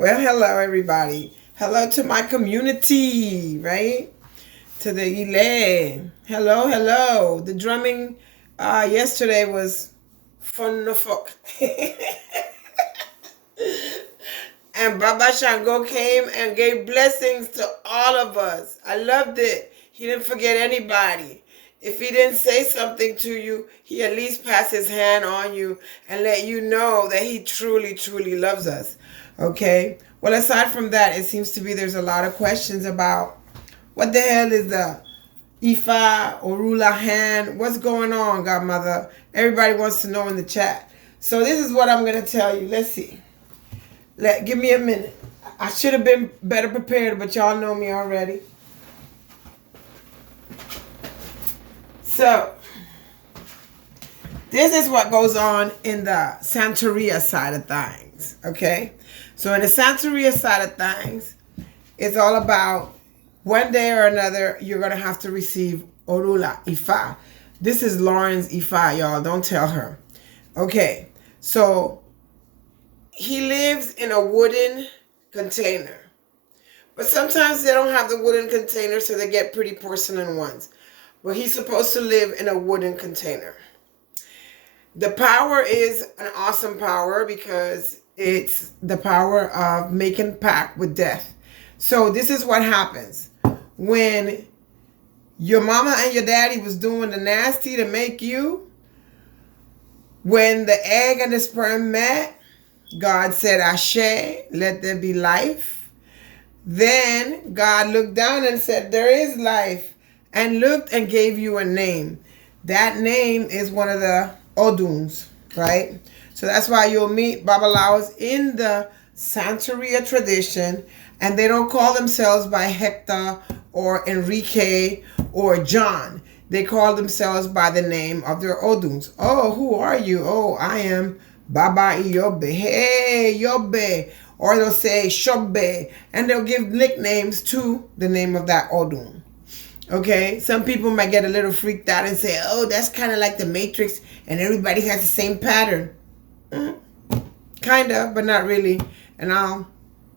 Well, hello, everybody. Hello to my community, right? To the Ile. Hello, hello. The drumming yesterday was fun the fuck. And Baba Shango came and gave blessings to all of us. I loved it. He didn't forget anybody. If he didn't say something to you, he at least passed his hand on you and let you know that he truly, truly loves us. Okay? Well, aside from that, it seems to be there's a lot of questions about what the hell is the Ifa, Orula hand? What's going on, Godmother? Everybody wants to know in the chat. So this is what I'm going to tell you. Let's see. Give me a minute. I should have been better prepared, but y'all know me already. So, this is what goes on in the Santeria side of things, okay? So, in the Santeria side of things, it's all about one day or another, you're going to have to receive Orula, Ifa. This is Lauren's Ifa, y'all. Don't tell her. Okay, so he lives in a wooden container. But sometimes they don't have the wooden container, so they get pretty porcelain ones. But he's supposed to live in a wooden container. The power is an awesome power because it's the power of making pact with death. So this is what happens. When your mama and your daddy was doing the nasty to make you, when the egg and the sperm met, God said, Ashe, let there be life. Then God looked down and said, there is life, and looked and gave you a name. That name is one of the Oduns, right? So that's why you'll meet Babalaos in the Santeria tradition, and they don't call themselves by Hector or Enrique or John. They call themselves by the name of their Oduns. Oh, who are you? Oh, I am Baba Iyobe. Hey, Yobe. Or they'll say Shobe. And they'll give nicknames to the name of that Odun. Okay? Some people might get a little freaked out and say, oh, that's kind of like the Matrix and everybody has the same pattern. Kind of, but not really. And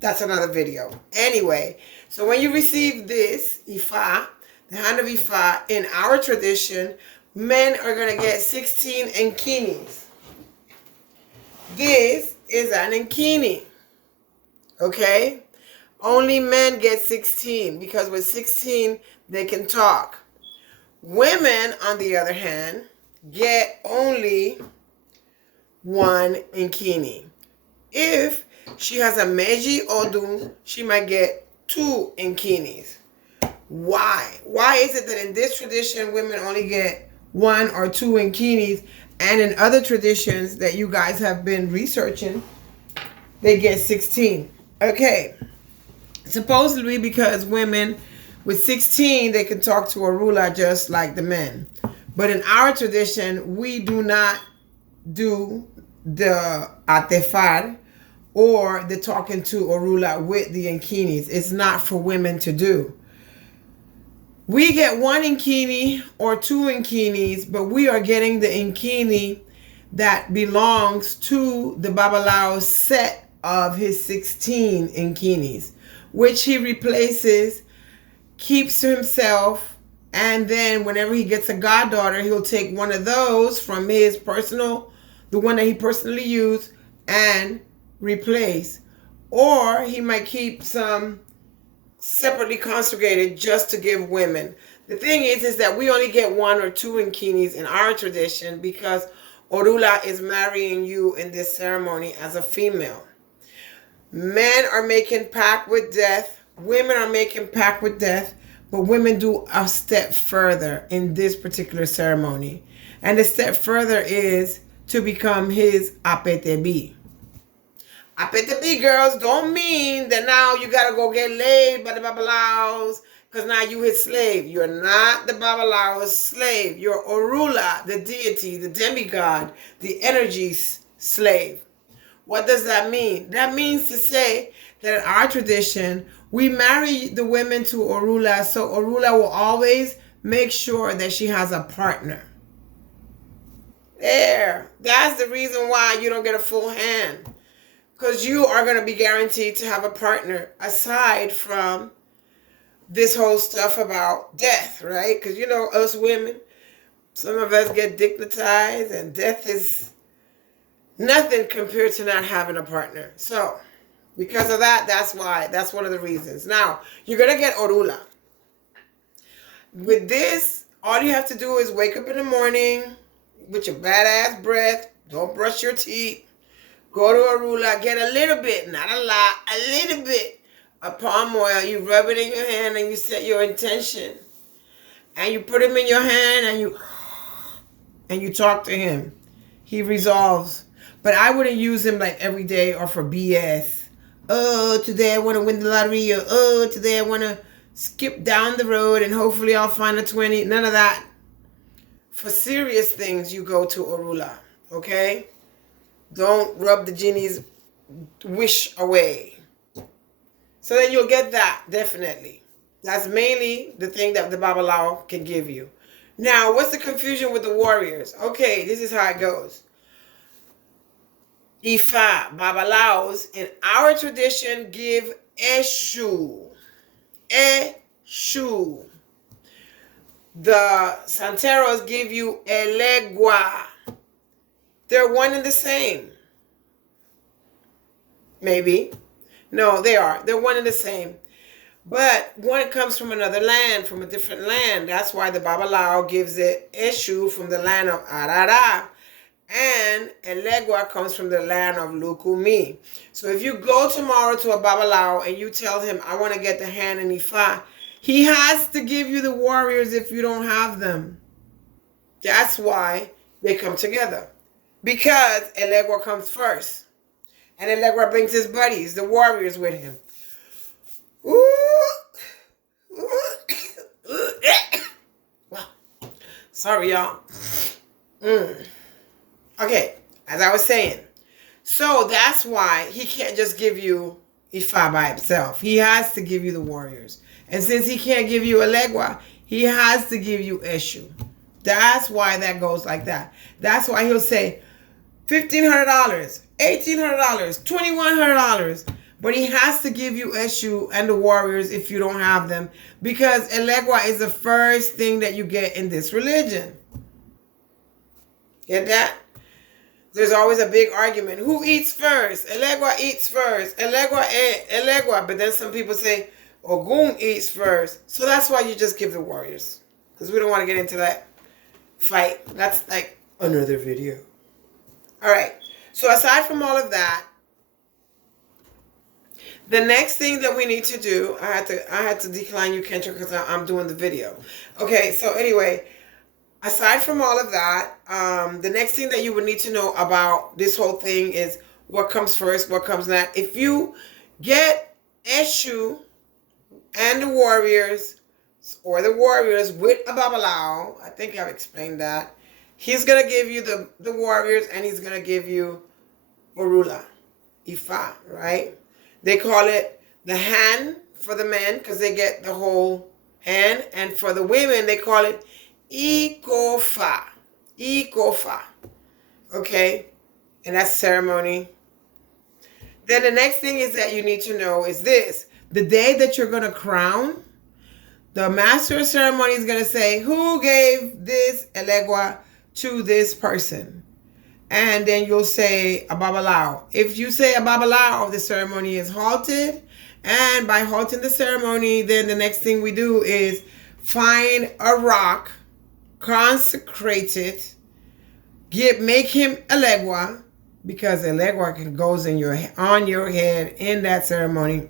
that's another video. Anyway, so when you receive this, Ifa, the hand of Ifa, in our tradition, men are going to get 16 enkinis. This is an enkini. Okay? Only men get 16 because with 16 they can talk. Women, on the other hand, get only one enkini. If she has a Meji Odun, she might get 2 enkinis. Why? Why is it that in this tradition women only get 1 or 2 enkinis, and in other traditions that you guys have been researching, they get 16? Okay. Supposedly because women with 16, they can talk to Orula just like the men. But in our tradition, we do not do the atefar or the talking to Orula with the enkinis. It's not for women to do. We get 1 enkini or 2 enkinis, but we are getting the enkini that belongs to the Babalao's set of his 16 enkinis, which he replaces, keeps to himself, and then whenever he gets a goddaughter, he'll take one of those from his personal, the one that he personally used, and replace. Or he might keep some separately consecrated just to give women. The thing is that we only get 1 or 2 enkinis in our tradition because Orula is marrying you in this ceremony as a female. Men are making pact with death. Women are making pact with death. But women do a step further in this particular ceremony. And the step further is to become his apetebi. Apetebi, girls, don't mean that now you got to go get laid by the Babalaos because now you his slave. You're not the Babalao's slave. You're Orula, the deity, the demigod, the energy slave. What does that mean? That means to say that in our tradition, we marry the women to Orula, so Orula will always make sure that she has a partner. There. That's the reason why you don't get a full hand. Because you are going to be guaranteed to have a partner aside from this whole stuff about death, right? Because you know, us women, some of us get dignitized, and death is nothing compared to not having a partner. So, because of that, that's one of the reasons. Now, you're going to get Orula. With this, all you have to do is wake up in the morning with your badass breath. Don't brush your teeth. Go to Orula, get a little bit, not a lot, a little bit of palm oil. You rub it in your hand and you set your intention. And you put him in your hand and you talk to him. He resolves. But I wouldn't use him like every day or for BS. Oh, today I want to win the lottery. Or, oh, today I want to skip down the road and hopefully I'll find a 20. None of that. For serious things, you go to Orula. Okay? Don't rub the genie's wish away. So then you'll get that, definitely. That's mainly the thing that the Babalawo can give you. Now, what's the confusion with the warriors? Okay, this is how it goes. Ifa, Babalawos, in our tradition, give Eshu. Eshu. The Santeros give you Elegua. They're one and the same. Maybe. No, they are. They're one and the same. But one comes from another land, from a different land. That's why the Babalawo gives it Eshu from the land of Arara. And Elegua comes from the land of Lukumi. So if you go tomorrow to a Babalawo and you tell him, I want to get the hand in Ifa, he has to give you the warriors if you don't have them. That's why they come together. Because Elegua comes first. And Elegua brings his buddies, the warriors, with him. Sorry, y'all. Okay, as I was saying. So that's why he can't just give you Ifa by himself. He has to give you the warriors. And since he can't give you Elegua, he has to give you Eshu. That's why that goes like that. That's why he'll say $1,500, $1,800, $2,100. But he has to give you Eshu and the warriors if you don't have them. Because Elegua is the first thing that you get in this religion. Get that? There's always a big argument. Who eats first? Elegua eats first. Elegua. But then some people say, Ogun eats first. So that's why you just give the warriors. Because we don't want to get into that fight. That's like another video. All right. So aside from all of that, the next thing that we need to do, I had to decline you, Kendra, because I'm doing the video. Okay. So anyway, aside from all of that, the next thing that you would need to know about this whole thing is what comes first, what comes next. If you get Eshu and the warriors, or the warriors with a Babalawo, I think I've explained that. He's going to give you the warriors and he's going to give you Orula, Ifa, right? They call it the hand for the men because they get the whole hand. And for the women, they call it Ikofa. Ikofa. Okay? And that's ceremony. Then the next thing is that you need to know is this. The day that you're going to crown, the master of ceremony is going to say, who gave this Elegua to this person? And then you'll say a Babalawo. If you say a Babalawo, the ceremony is halted. And by halting the ceremony, then the next thing we do is find a rock, consecrate it, make him Elegua, because Elegua goes on your head in that ceremony.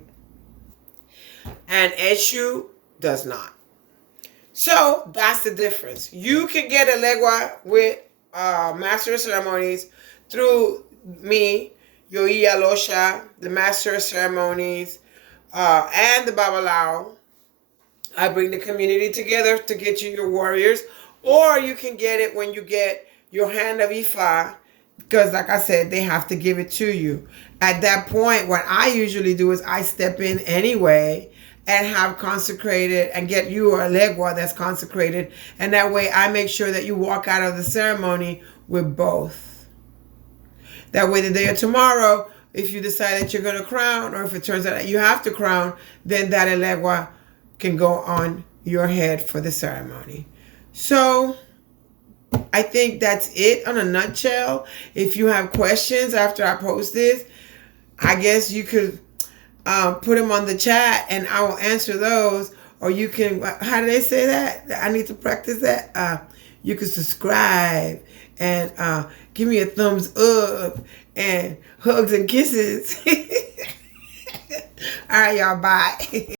And Eshu does not. So that's the difference. You can get Elegua with Master of Ceremonies through me, Yoiya Losha, the Master of Ceremonies, and the Babalawo. I bring the community together to get you your warriors. Or you can get it when you get your hand of Ifa, because like I said, they have to give it to you. At that point, what I usually do is I step in anyway and have consecrated and get you a Elegua that's consecrated. And that way I make sure that you walk out of the ceremony with both. That way the day of tomorrow, if you decide that you're going to crown, or if it turns out that you have to crown, then that elegua can go on your head for the ceremony. So I think that's it on a nutshell. If you have questions after I post this, I guess you could put them on the chat and I will answer those. Or you can, how do they say that? I need to practice that. You can subscribe and give me a thumbs up and hugs and kisses. All right, y'all, bye.